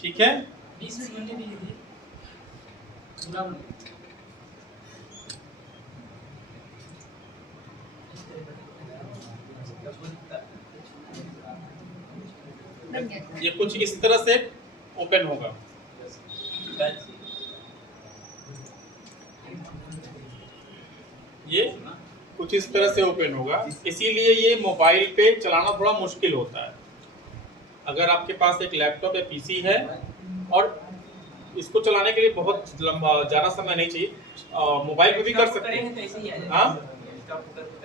ठीक है। 20 मिनट बनने दीजिए पूरा ये कुछ इस तरह से ओपन होगा। ये कुछ इस तरह से ओपन होगा, इसीलिए ये मोबाइल पे चलाना थोड़ा मुश्किल होता है। अगर आपके पास एक लैपटॉप या पीसी है और इसको चलाने के लिए बहुत लंबा ज़्यादा समय नहीं चाहिए, मोबाइल पे भी कर सकते हैं। हाँ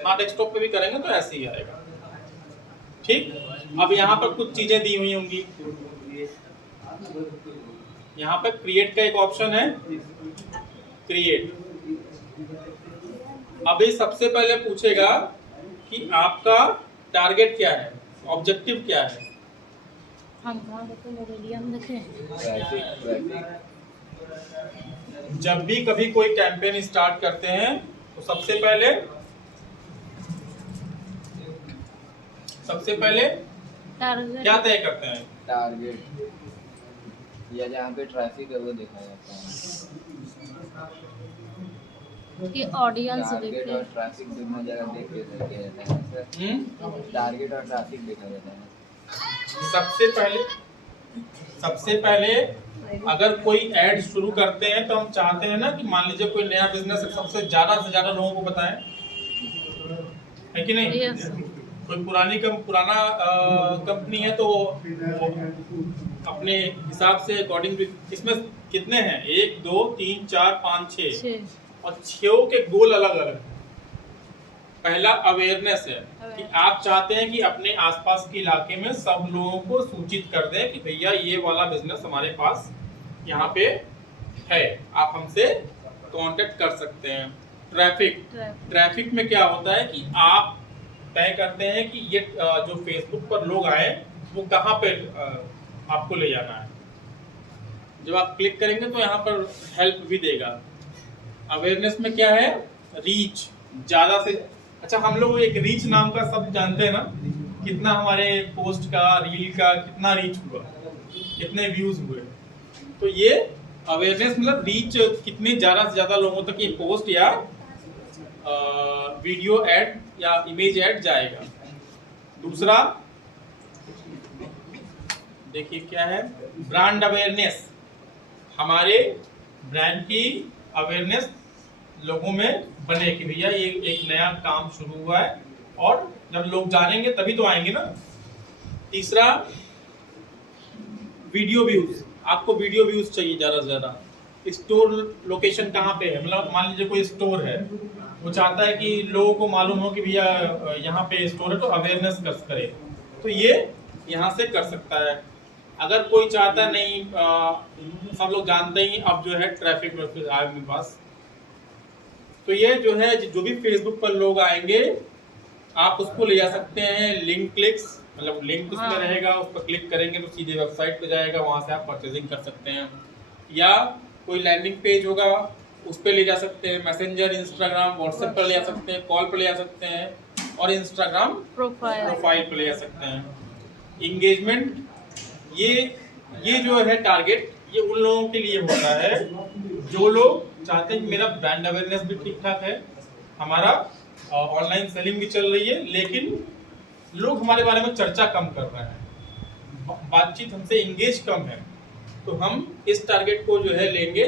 हाँ, डेस्कटॉप पे भी करेंगे तो ऐसे ही आएगा। ठीक, अब यहाँ पर कुछ चीजें दी हुई होंगी। यहाँ पर क्रिएट का एक ऑप्शन है, क्रिएट। अभी सबसे पहले पूछेगा कि आपका टारगेट क्या है, ऑब्जेक्टिव क्या है। हम कहाँ देखें, हम देखें। जब भी कभी कोई कैंपेन स्टार्ट करते हैं तो सबसे पहले क्या तय करते हैं? टारगेट, या जहाँ पे ट्रैफिक है वो देखा जाता है कि ऑडियंस टारगेट देखे। और ट्रैफिक दोनों जगह देख के किया जाता है सर। टारगेट और ट्रैफिक देखा जाता है। सबसे पहले अगर कोई ऐड शुरू करते हैं तो हम चाहते हैं ना कि मान लीजिए कोई नया बिजनेस है, सबसे ज्यादा से ज्यादा लोगों को बताएं, है कि नहीं? Yes. कोई पुराना कंपनी है तो वो अपने हिसाब से अकॉर्डिंग, इसमें कितने हैं, 1 2 3 4 5 6 और 6 के गोल अलग अलग हैं। पहला अवेयरनेस है कि आप चाहते हैं कि अपने आसपास के इलाके में सब लोगों को सूचित कर दें कि भैया ये वाला बिजनेस हमारे पास यहाँ पे है, आप हमसे कांटेक्ट कर सकते हैं। ट्रैफिक में क्या होता है कि आप तय करते हैं कि ये जो फेसबुक पर लोग आए वो कहाँ पे आपको ले जाना है। जब आप क्लिक करेंगे तो यहाँ पर हेल्प भी देगा। अवेयरनेस में क्या है, रीच, ज्यादा से अच्छा, हम लोग एक रीच नाम का शब्द जानते हैं ना, कितना हमारे पोस्ट का, रील का कितना रीच हुआ, कितने व्यूज हुए। तो ये अवेयरनेस मतलब रीच, कितने ज्यादा से ज्यादा लोगों तक ये पोस्ट या वीडियो ऐड या इमेज ऐड जाएगा। दूसरा देखिए क्या है, ब्रांड अवेयरनेस, हमारे ब्रांड की अवेयरनेस लोगों में बने कि भैया ये एक नया काम शुरू हुआ है, और जब लोग जानेंगे तभी तो आएंगे ना। तीसरा वीडियो व्यूज, आपको वीडियो व्यूज चाहिए ज्यादा से ज्यादा। स्टोर लोकेशन कहाँ पे है, मतलब मान लीजिए कोई स्टोर है, वो चाहता है कि लोगों को मालूम हो कि भैया यहाँ पे स्टोर है, तो अवेयरनेस करे, तो ये यहाँ से कर सकता है। अगर कोई चाहता नहीं, सब लोग जानते ही अब जो है ट्रैफिक आए मेरे पास, तो ये जो है जो भी फेसबुक पर लोग आएंगे आप उसको ले जा सकते हैं लिंक क्लिक्स, मतलब लिंक उसमें रहेगा, उस पर क्लिक करेंगे तो सीधे वेबसाइट पे जाएगा, वहां से आप परचेजिंग कर सकते हैं। या कोई लैंडिंग पेज होगा उस पर ले जा सकते हैं, मैसेंजर, इंस्टाग्राम, व्हाट्सएप पर ले जा सकते हैं, कॉल पर ले जा सकते हैं, और इंस्टाग्राम प्रोफाइल पर ले जा सकते हैं। इंगेजमेंट, ये जो है टारगेट, ये उन लोगों के लिए होता है जो लोग चाहते हैं कि मेरा ब्रांड अवेयरनेस भी ठीक ठाक है, हमारा ऑनलाइन सेलिंग भी चल रही है, लेकिन लोग हमारे बारे में चर्चा कम कर रहे हैं, बातचीत हमसे इंगेज कम है, तो हम इस टारगेट को जो है लेंगे।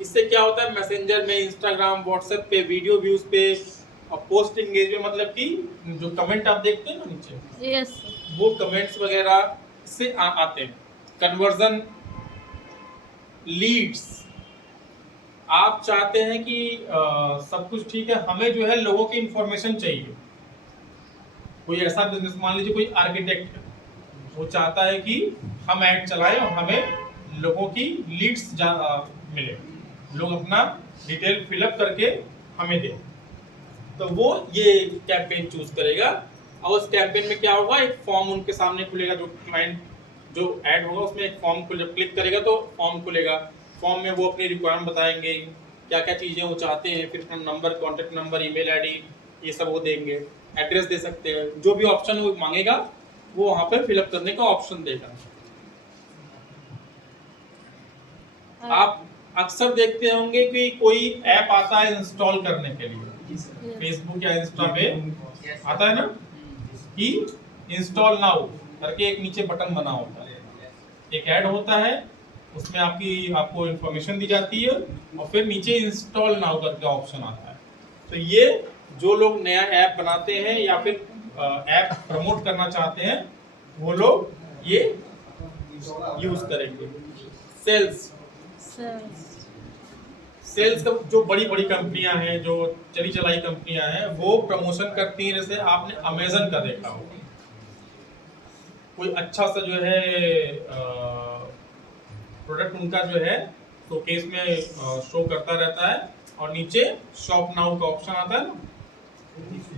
इससे क्या होता है, मैसेंजर में, इंस्टाग्राम, व्हाट्सएप पे, वीडियो व्यूज पे और पोस्ट इंगेज में, मतलब कि जो कमेंट आप देखते हैं ना नीचे, यस, वो कमेंट्स वगैरह से आते हैं। कन्वर्जन, लीड्स, आप चाहते हैं कि सब कुछ ठीक है, हमें जो है लोगों की इंफॉर्मेशन चाहिए। कोई ऐसा बिजनेस, मान लीजिए कोई आर्किटेक्ट है, वो चाहता है कि हम ऐड चलाएं और हमें लोगों की लीड्स मिले, लोग अपना डिटेल फिलअप करके हमें दें, तो वो ये कैंपेन चूज करेगा। और उस कैंपेन में क्या होगा, एक फॉर्म उनके सामने खुलेगा, जो क्लाइंट जो ऐड होगा उसमें एक फॉर्म को जब क्लिक करेगा तो फॉर्म खुलेगा। फॉर्म में वो अपनी रिक्वायरमेंट बताएंगे, क्या क्या चीज़ें वो चाहते हैं, फिर number, contact number, email ID, ये सब वो देंगे, एड्रेस दे सकते हैं, जो भी ऑप्शन वो मांगेगा वो वहाँ पे फिलअप करने का ऑप्शन देगा। आप अक्सर देखते होंगे कि कोई ऐप आता है इंस्टॉल करने के लिए, फेसबुक या इंस्टा पे आता है ना कि इंस्टॉल नाउ करके एक नीचे बटन बना होता है, एक ऐड होता है, उसमें आपको इंफॉर्मेशन दी जाती है और फिर नीचे इंस्टॉल नाउ करके ऑप्शन आता है। तो ये जो लोग नया ऐप बनाते हैं या फिर ऐप प्रमोट करना चाहते हैं वो लोग ये यूज करेंगे। सेल्स का जो बड़ी बड़ी कंपनियां हैं, जो चली चलाई कंपनियां हैं, वो प्रमोशन करती हैं। जैसे आपने अमेजन का देखा होगा, कोई अच्छा सा जो है प्रोडक्ट उनका जो है शोकेस में शो करता रहता है और नीचे शॉप नाउ का ऑप्शन आता है ना,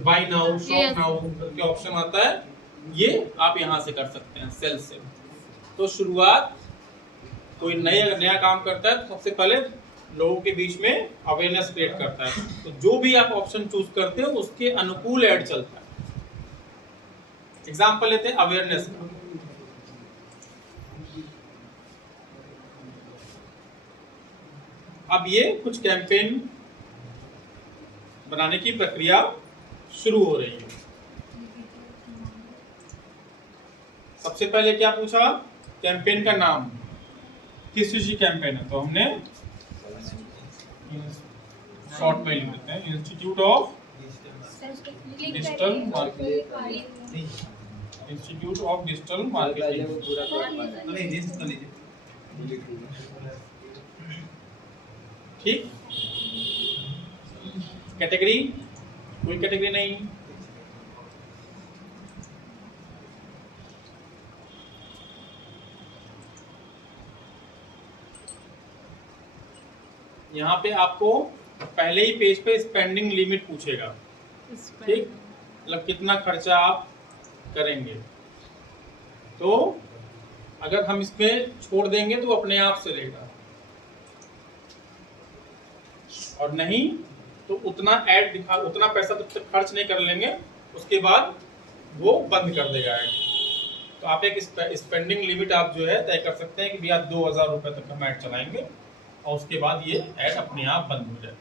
बाय नाउ, शॉप नाउ के ऑप्शन आता है। ये आप यहाँ से कर सकते हैं सेल्स से। तो शुरुआत कोई नया काम करता है तो सबसे पहले लोगों के बीच में अवेयरनेस क्रिएट करता है। तो जो भी आप ऑप्शन चूज करते हो उसके अनुकूल ऐड चलता है। एग्जांपल लेते हैं अवेयरनेस का। अब ये कुछ कैंपेन बनाने की प्रक्रिया शुरू हो रही है। सबसे पहले क्या पूछा, कैंपेन का नाम, किस चीज की कैंपेन है, तो हमने शॉर्ट में लिख देते हैं institute of digital marketing, institute of digital marketing. ठीक, कैटेगरी कोई कैटेगरी नहीं, यहाँ पे आपको पहले ही पेज पे स्पेंडिंग लिमिट पूछेगा। ठीक, मतलब कितना खर्चा आप करेंगे। तो अगर हम इसमें छोड़ देंगे तो अपने आप से लेगा, और नहीं तो उतना ऐड दिखा, उतना पैसा तब तक खर्च नहीं कर लेंगे, उसके बाद वो बंद कर देगा ऐड। तो आप एक स्पेंडिंग लिमिट आप जो है तय कर सकते हैं कि भैया 2000 रुपए तक हम ऐड चलाएंगे और उसके बाद ये ऐड अपने आप बंद हो जाए।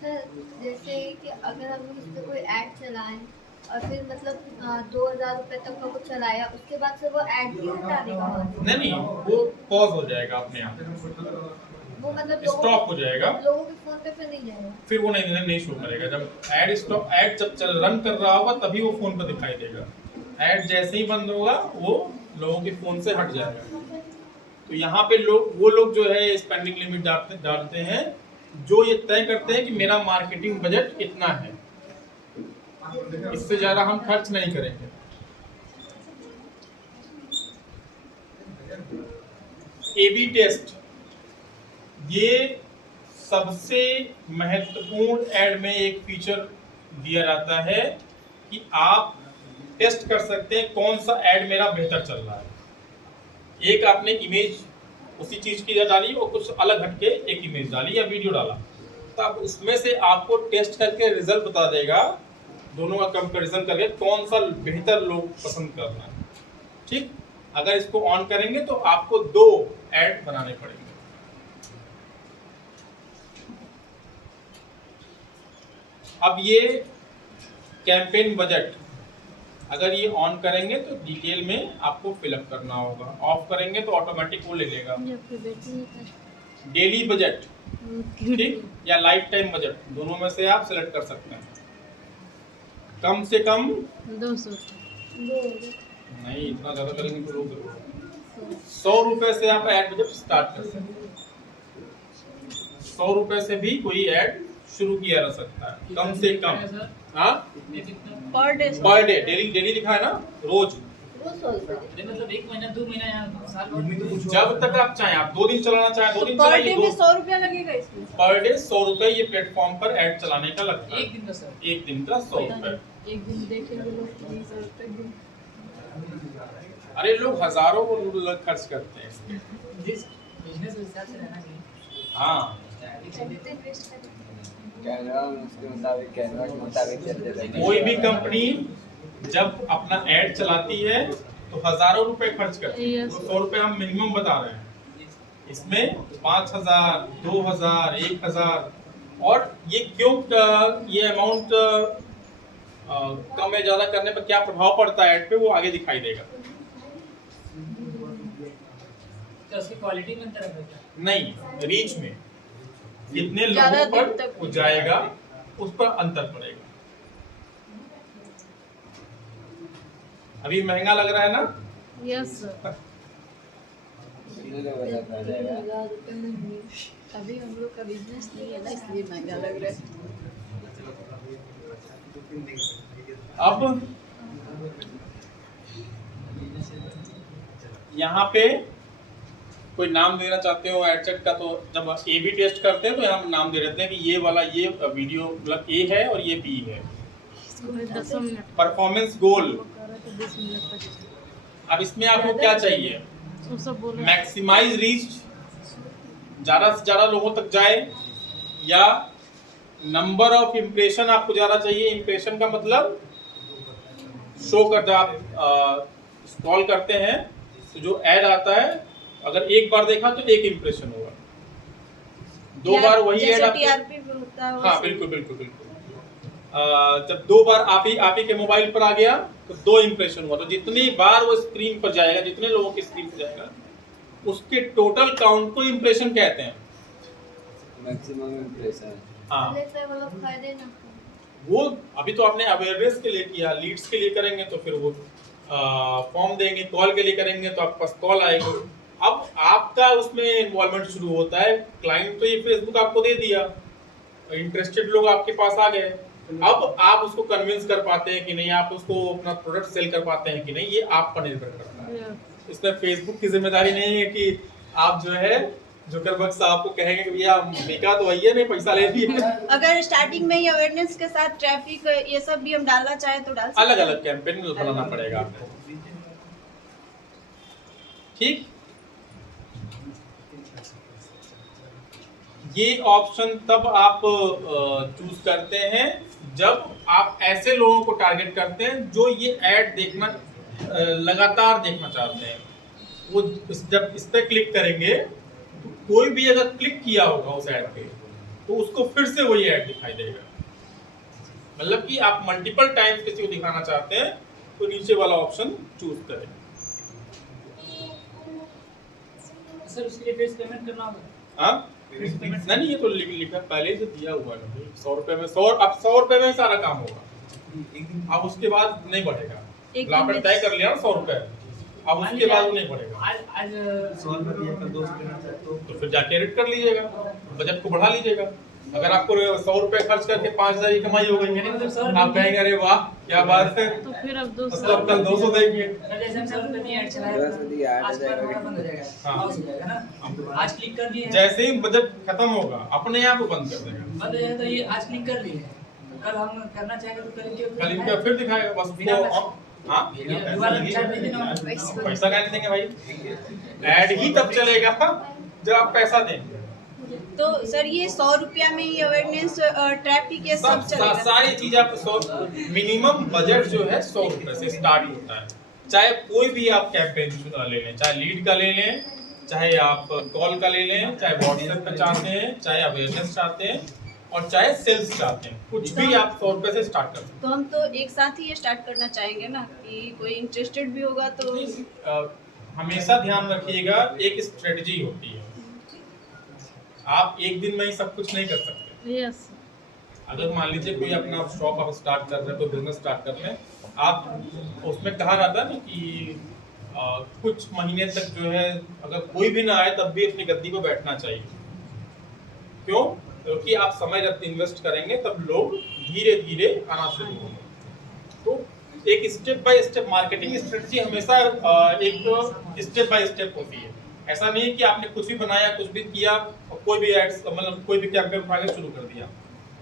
सर जैसे कि अगर हम लोग इस पे कोई ऐड चलाएं और फिर मतलब 2000 रुपए तक का वो चलाया, उसके बाद से वो ऐड भी हटा देगा? नहीं, वो पॉज हो जाएगा अपने आप, वो मतलब स्टॉप हो जाएगा, लोगों के फोन पे फिर नहीं जाएगा, फिर वो नहीं शो करेगा। जब ऐड जब रन कर रहा होगा तभी वो फोन पर दिखाई देगा। ऐड जैसे ही बंद होगा वो लोगों के फोन से हट जाएगा। तो यहाँ पे वो लोग जो है स्पेंडिंग लिमिट डालते हैं जो ये तय करते हैं कि मेरा मार्केटिंग बजट इतना है, इससे ज्यादा हम खर्च नहीं करेंगे। A/B टेस्ट, ये सबसे महत्वपूर्ण ऐड में एक फीचर दिया जाता है कि आप टेस्ट कर सकते हैं कौन सा ऐड मेरा बेहतर चल रहा है। एक आपने इमेज उसी चीज की डाली और कुछ अलग हटके एक इमेज डाली या वीडियो डाला, तो आप उसमें से आपको टेस्ट करके रिजल्ट बता देगा, दोनों का कंपैरिजन करके कौन सा बेहतर लोग पसंद कर रहे हैं। ठीक, अगर इसको ऑन करेंगे तो आपको 2 ऐड बनाने पड़ेंगे। अब ये कैंपेन बजट अगर ये ऑन करेंगे तो डिटेल में आपको फिलअप करना होगा, ऑफ करेंगे तो ऑटोमेटिक वो ले लेगा। डेली बजट, ठीक, या लाइफ टाइम बजट, दोनों में से आप सिलेक्ट कर सकते हैं। कम से कम 200 नहीं, इतना ज्यादा करेंगे तो लोग 100 रुपए से आप ऐड बजट स्टार्ट कर सकते हैं। 100 रुपए से भी कोई ऐड शुरू किया जा सकता है, कम से कम। हाँ, पर डे, डेली लिखा है ना, रोज। मतलब 1 महीना 2 महीना या साल भर, जब तक आप चाहें, आप 2 दिन चलाना चाहें 2 दिन पर चलाइए। डे में 100 रुपया लगेगा इसमें? पर डे 100 रुपए ये प्लेटफॉर्म पर ऐड चलाने का लगता है। एक दिन का सर, एक दिन का 100 रुपए। एक दिन देखेंगे लोग 20 रुपए। अरे लोग हजारों को खर्च करते हैं। जिस बिजनेस के हिसाब से रहना चाहिए। हाँ, कैनवा के मुताबिक चलते रहेंगे। कोई भी कंपनी जब अपना ऐड चलाती है तो हजारों रुपए खर्च करती है। Yes. तो 100 रुपए हम मिनिमम बता रहे हैं। इसमें 5,000, 2,000, 1,000 और ये क्यों ये अमाउंट कम या ज़्यादा करने पर क्या प्रभाव पड़ता है ऐड पे, वो आगे दिखाई देगा। तो उसकी क्वालिटी में अंतर है क्या? नहीं, रीच में कितने ज़्यादा लोगों दूर पर तक वो जाएगा उस पर अंतर पड़ेगा। अभी महंगा लग रहा है ना? Yes sir. इसीलिए वाला आ जाएगा। 1000 रुपये में अभी हम लोग का बिजनेस नहीं है ना, इसलिए महंगा लग रहा है। अब यहाँ पे कोई नाम देना चाहते हो एडसेट का, तो जब ए बी टेस्ट करते हैं तो यहाँ नाम दे देते हैं कि ये वाला ये वीडियो मतलब ए है और ये बी है। इसको 10 मिनट परफॉर्मेंस गोल, वो कर रहा था 20 मिनट तक। अब इसमें आपको क्या चाहिए? वो सब बोले मैक्सिमाइज रीच, ज़्यादा से ज़्यादा लोगों तक जाए, या नंबर ऑफ इम्प्रेशन आपको ज़्यादा चाहिए। इम्प्रेशन का मतलब शो करता, आप स्क्रॉल करते हैं तो जो ऐड आता है अगर एक बार देखा तो एक इम्प्रेशन होगा, दो बार वही ऐड टीआरपी होता है। हाँ बिल्कुल बिल्कुल बिल्कुल। जब दो बार आप ही के मोबाइल पर आ गया तो 2 इम्प्रेशन हुआ, तो जितनी बार वो स्क्रीन पर जाएगा, जितने लोगों की स्क्रीन पर जाएगा उसके टोटल काउंट को इम्प्रेशन कहते हैं। Maximum impression. हाँ, सर मतलब फायदे ना वो अभी तो आपने अवेयरनेस के लिए किया, लीड्स के लिए करेंगे तो फिर वो फॉर्म देंगे, कॉल के लिए करेंगे तो आपके पास कॉल आएगी। अब आपका उसमें इन्वॉल्वमेंट शुरू होता है। क्लाइंट तो ये फेसबुक आपको दे दिया, इंटरेस्टेड लोग आपके पास आ गए, अब आप उसको कन्विंस कर पाते हैं कि नहीं, आप उसको अपना प्रोडक्ट सेल कर पाते हैं कि नहीं, ये आप पर निर्भर करता है। इसमें फेसबुक की जिम्मेदारी नहीं है कि आप जो है जुकरबर्ग साहब को कहेंगे कि भैया बिका तो वही है, नहीं पैसा ले लिया। अगर स्टार्टिंग में ही अवेयरनेस के साथ ट्रैफिक ये सब भी हम डालना चाहें तो डाल सकते अलग अलग कैंपेन बनाना पड़ेगा आपको। ठीक, ये ऑप्शन तब आप चूज करते हैं जब आप ऐसे लोगों को टारगेट करते हैं जो ये ऐड देखना लगातार देखना चाहते हैं। वो जब इस पे क्लिक करेंगे तो कोई भी अगर क्लिक किया होगा उस ऐड पे तो उसको फिर से वही ऐड दिखाई देगा। मतलब कि आप मल्टीपल टाइम्स किसी को दिखाना चाहते हैं तो नीचे वाला ऑप्शन चूज करें। सर उसके लिए फेस पेमेंट करना होगा? हाँ नहीं, ये तो लिखा पहले से दिया हुआ है ना, 100 रुपए में 100 रुपए में सारा काम होगा। अब उसके बाद नहीं बढ़ेगा, आपने तय कर लिया ना 100 रुपए, अब उसके बाद वो नहीं बढ़ेगा। आज 100 रुपए दिया कर 200 देना चाहते हो तो फिर जाके एडिट कर लीजिएगा, बजट को बढ़ा लीजिएगा। अगर आपको 100 रुपए खर्च करके 5,000 की कमाई हो गई, आप कहेंगे अरे वाह क्या बात है, तो फिर अब 200 मतलब कल 200 देंगे। जैसे हम 100 रुपए दिए ऐड चलाया, 10 रुपए दिए ऐड आज आ जाएगा। बंद हो जाएगा, हाँ। पॉज हो जाएगा ना। आज क्लिक कर दिए, जैसे ही बजट खत्म होगा अपने आप वो बंद कर देगा। बंद हो जाएगा। तो ये आज क्लिक कर लिए, कल हम करना चाहेंगे तो कल इनका फिर दिखाएगा बस वो। हाँ दोबारा चार्ज नहीं देना। पैसा क्या देंगे भाई, ऐड ही तब चलेगा जब आप पैसा देंगे। तो सर ये 100 रुपया में ही अवेयरनेस ट्रैफिक ये सब चलेगा? सारी चीज आप 100 मिनिमम बजट जो है 100 रुपए से स्टार्ट होता है। चाहे कोई भी आप कैंपेन ले लें, चाहे लीड का ले लें, चाहे आप कॉल का ले लें, चाहे व्हाट्सएप पे चाहते हैं, चाहे अवेयरनेस चाहते हैं और चाहे सेल्स चाहते हैं, कुछ भी आप 100 रुपए से स्टार्ट कर सकते हैं। तो हम तो एक साथ ही ये स्टार्ट करना चाहेंगे ना, कि कोई इंटरेस्टेड भी होगा तो। हमेशा ध्यान रखिएगा, एक स्ट्रेटजी होती है, आप एक दिन में ही सब कुछ नहीं कर सकते। यस। अगर मान लीजिए कोई अपना शॉप आप स्टार्ट कर रहे हैं, कोई बिजनेस स्टार्ट कर रहे हैं, आप उसमें कहा जाता है ना कि कुछ महीने तक जो है अगर कोई भी ना आए तब भी अपनी गद्दी पर बैठना चाहिए। क्यों? क्योंकि आप समय जब इन्वेस्ट करेंगे तब लोग धीरे धीरे आना शुरू होंगे। तो एक step by step marketing strategy हमेशा एक स्टेप बाय स्टेप होती है। ऐसा नहीं है कि आपने कुछ भी बनाया, कुछ भी किया और कोई भी एड्स मतलब कोई भी कैंपेन उठा के शुरू कर दिया।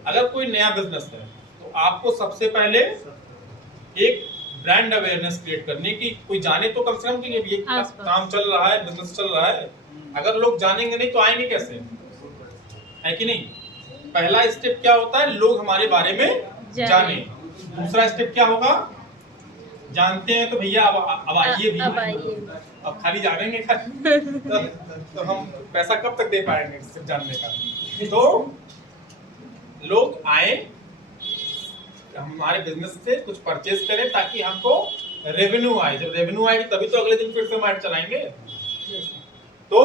अगर कोई नया बिजनेस है तो आपको सबसे पहले एक ब्रांड अवेयरनेस क्रिएट करनी की, कोई जाने तो कम से कम कि ये काम चल रहा है, बिजनेस चल रहा है। अगर लोग जानेंगे नहीं तो आएंगे कैसे, है कि नहीं? पहला स्टेप क्या होता है, लोग हमारे बारे में जाने। दूसरा स्टेप क्या होगा, जानते हैं तो भैया अब आइए भी। अब खाली जानेंगे तो हम पैसा कब तक दे पाएंगे सिर्फ जानने का। तो लोग आए हमारे बिजनेस से कुछ परचेज करें ताकि हमको रेवेन्यू आए। जब रेवेन्यू आएगी तभी तो अगले दिन फिर से हम ऐड चलाएंगे। तो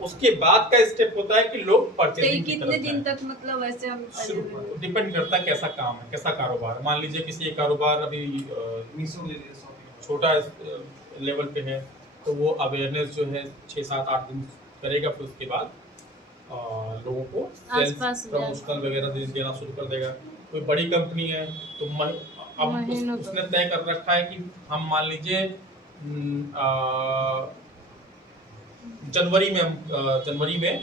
उसके बाद का स्टेप होता है कि लोग तो परचेजिंग की कितने तरफ दिन जाएं। तक मतलब वैसे हम डिपेंड करता है कैसा काम है, कैसा कारोबार। मान लीजिए किसी एक कारोबार अभी मीशो ले लीजिए शॉपिंग। छोटा लेवल पे है तो वो अवेयरनेस जो है 6, 7, 8 दिन करेगा, फिर उसके बाद लोगों को सेल्स आसपास प्रमोशनल वगैरह देना शुरू कर देगा। कोई बड़ी कंपनी है तो अब उसने तय कर रखा है कि हम मान लीजिए जनवरी में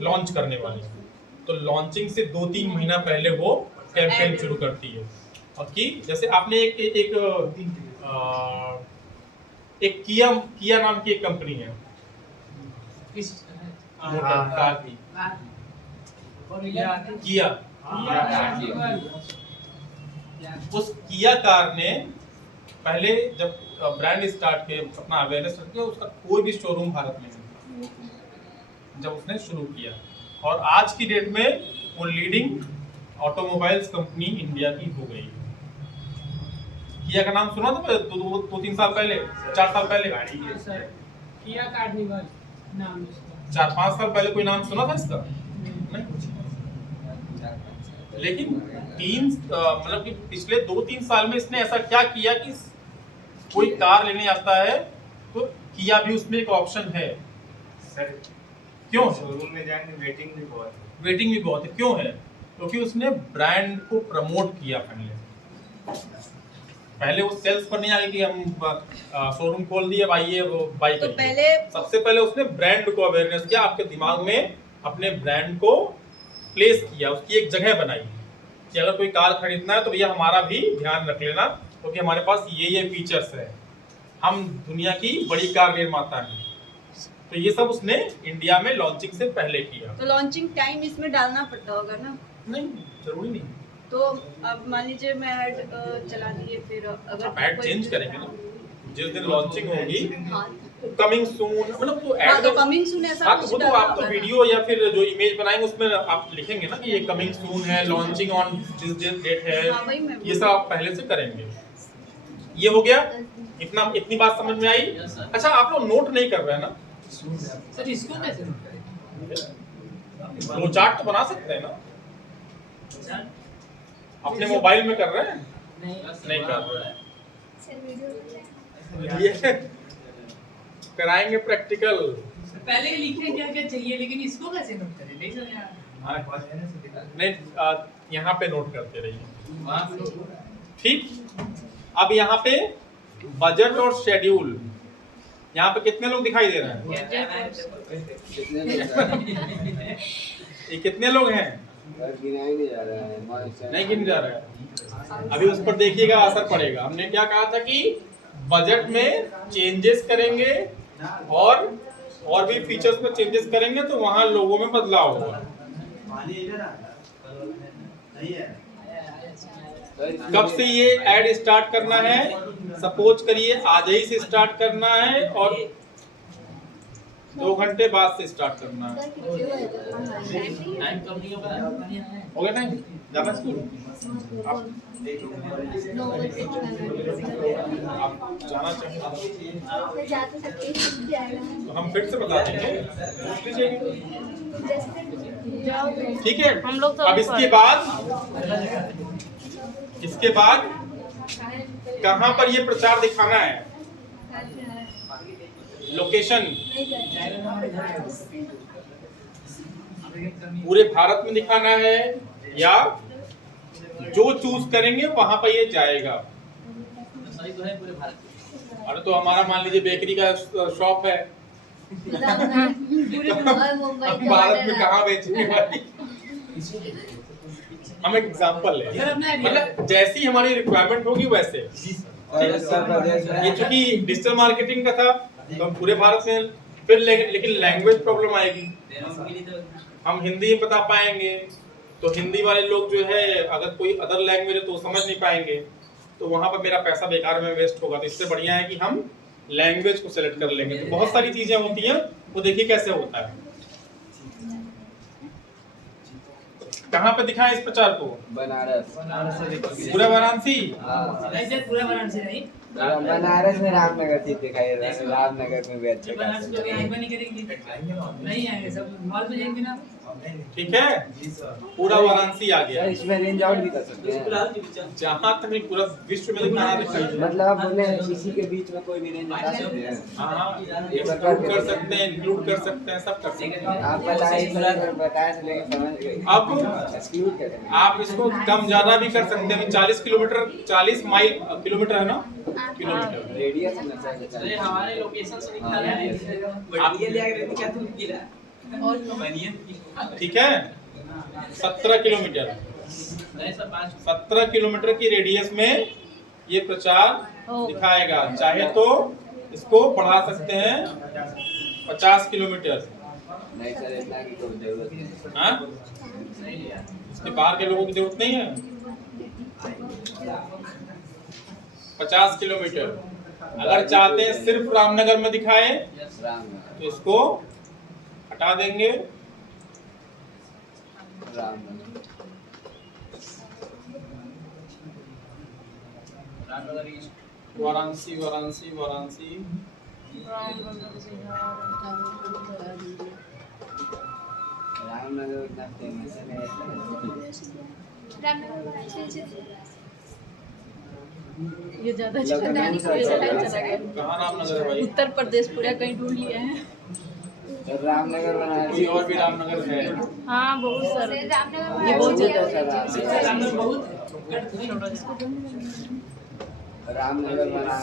लॉन्च करने वाले हैं, तो लॉन्चिंग से 2-3 महीना पहले वो कैंपेन शुरू करती है। और कि जैसे आपने एक किया नाम की एक कंपनी है मोटर कार की, किया। उस किया कार ने पहले जब ब्रांड स्टार्ट के अपना अवेयरनेस किया, उसका कोई भी शोरूम भारत में नहीं जब उसने शुरू किया। और आज की डेट में वो लीडिंग ऑटोमोबाइल्स कंपनी इंडिया की हो गई। किया का नाम सुना था 2-3 साल पहले, 4 साल पहले, किया कार्निवल नाम है। 4-5 साल पहले कोई नाम सुना था इसका? नहीं। लेकिन मतलब कि पिछले 2-3 साल में इसने ऐसा क्या किया कि कोई कार लेने आता है तो किया भी उसमें एक ऑप्शन है। सर क्यों? शोरूम में जाएंगे वेटिंग भी बहुत है। वेटिंग भी बहुत है। क्यों है? क्योंकि उसने ब्रांड को प्रमोट किया। पहले वो सेल्स पर नहीं आए कि हम शोरूम खोल दिए, अब आइए वो बाई तो करिए। सबसे पहले उसने ब्रांड को अवेयरनेस किया, आपके दिमाग में अपने ब्रांड को प्लेस किया, उसकी एक जगह बनाई कि अगर कोई कार खरीदना है तो भैया हमारा भी ध्यान रख लेना, क्योंकि हमारे पास ये फीचर्स है, हम दुनिया की बड़ी कार निर्माता हैं। तो ये सब उसने इंडिया में लॉन्चिंग से पहले किया। तो लॉन्चिंग टाइम इसमें डालना पड़ता होगा ना? नहीं, जरूरी नहीं। तो अब मान लीजिए मैं ऐड चला दिए, फिर अगर आप ऐड चेंज करेंगे ना जिस दिन लॉन्चिंग होगी, हाँ कमिंग सून, मतलब तो हाँ, ऐड तो कमिंग सून ऐसा हाँ, कुछ तो वो तो डालना आप तो होगा ना? वीडियो या फिर जो इमेज बनाएंगे उसमें आप लिखेंगे ना कि ये कमिंग सून है, लॉन्चिंग ऑन दिस डेट है। हाँ, वही मैं ये सब आप पहले से करेंगे। ये हो गया। इतनी बात समझ में आई? अच्छा, आप लोग नोट नहीं कर रहे हैं ना? सर इसको कैसे नोट करें? फ्लो चार्ट तो बना सकते हैं ना? अपने मोबाइल में कर रहे हैं? नहीं कर रहे हैं। सर वीडियो ये कराएंगे प्रैक्टिकल। पहले ही लिखे क्या क्या चाहिए, लेकिन इसको कैसे नोट करें? नहीं समझ आया। नहीं, यहाँ पे नोट करते रहिए। ठीक। अब यहाँ पे बजट और शेड्यूल, यहाँ पे कितने लोग दिखाई दे रहे हैं? ये कितने लोग हैं? नहीं जा रहा है, नहीं गिन जा रहा है। अभी उस पर देखिएगा, असर पड़ेगा। हमने क्या कहा था कि बजट में चेंजेस करेंगे और भी फीचर्स में चेंजेस करेंगे तो वहां लोगों में बदलाव होगा। कब से ये ऐड स्टार्ट करना है? सपोज करिए आज ही से स्टार्ट करना है और 2 घंटे बाद से स्टार्ट करना है। हो गया टाइम? जाना स्कूल? आप जाना चाहिए तो हम फिर से बता देंगे, पूछ लीजिएगा। ठीक है। हम लोग तो अब इसके बाद कहाँ पर ये प्रचार दिखाना है? लोकेशन पूरे भारत में दिखाना है या जो चूज करेंगे वहां पर ये जाएगा? अरे तो हमारा मान लीजिए बेकरी का शॉप है, हम भारत में कहाँ बेचने वाली? हम एक एग्जांपल है, मतलब जैसी हमारी रिक्वायरमेंट होगी वैसे। ये चूंकि डिजिटल मार्केटिंग का था तो हम पूरे भारत में, फिर लेकिन लैंग्वेज प्रॉब्लम आएगी। हम हिंदी में बता पाएंगे तो हिंदी वाले लोग जो है अगर कोई अदर लैंग्वेज है तो समझ नहीं पाएंगे, तो वहां पर मेरा पैसा बेकार में वेस्ट होगा। तो इससे बढ़िया है कि हम लैंग्वेज को सेलेक्ट कर लेंगे। तो बहुत सारी चीजें होती हैं, वो देखिए कैसे होता है। कहाँ पे दिखाएं इस प्रचार को? बनारस। पूरा वाराणसी? हाँ। नहीं सर पूरा वाराणसी नहीं, बनारस में रामनगर चीज दिखाई दे रहा है, रामनगर में भी अच्छे बनारस लोग यहाँ नहीं करेंगे, नहीं आएंगे, सब मॉल में जाएंगे ना। ठीक है, पूरा वाराणसी आ गया। इसमें रेंज आउट भी कर सकते हैं। जहाँ तक नहीं, पूरा विश्व में दिखाना दिखाई दे। मतलब आप बोले इसी के बीच में कोई भी रेंज बता सकते हैं। हाँ, एक्सक्लूड कर सकते हैं, इंक्लूड कर सकते हैं, सब कर सकते हैं। आप बताइए बताया से लेके समझ गए। अब एक्सक्लूड करें। आप इसको कम ज्यादा भी कर सकते हैं। 40 किलोमीटर, 40 माइल किलोमीटर है ना, किलोमीटर रेडियस में चाहिए। हमारे लोकेशन से निकाला है, आप ठीक है। 17 किलोमीटर, 17 किलोमीटर की रेडियस में ये प्रचार दिखाएगा। चाहे तो इसको बढ़ा सकते हैं 50 किलोमीटर। नहीं सर, इतना की कोई जरूरत नहीं। हाँ, इसके बाहर के लोगों की जरूरत नहीं है। 50 किलोमीटर। अगर चाहते हैं सिर्फ रामनगर में दिखाए रामनगर। तो इसको हटा देंगे। रामनगर। वाराणसी वाराणसी वाराणसी। रामनगर इतना फेमस है। ये ज्यादा लखनऊ चला नहीं, से ये चला चला है। कहाँ रामनगर है भाई? उत्तर प्रदेश पूरा कहीं ढूंढ लिया है। रामनगर बनारस। कोई और भी रामनगर है? हाँ बहुत सारे, रामनगर ये बहुत ज्यादा रामनगर बहुत बनारस।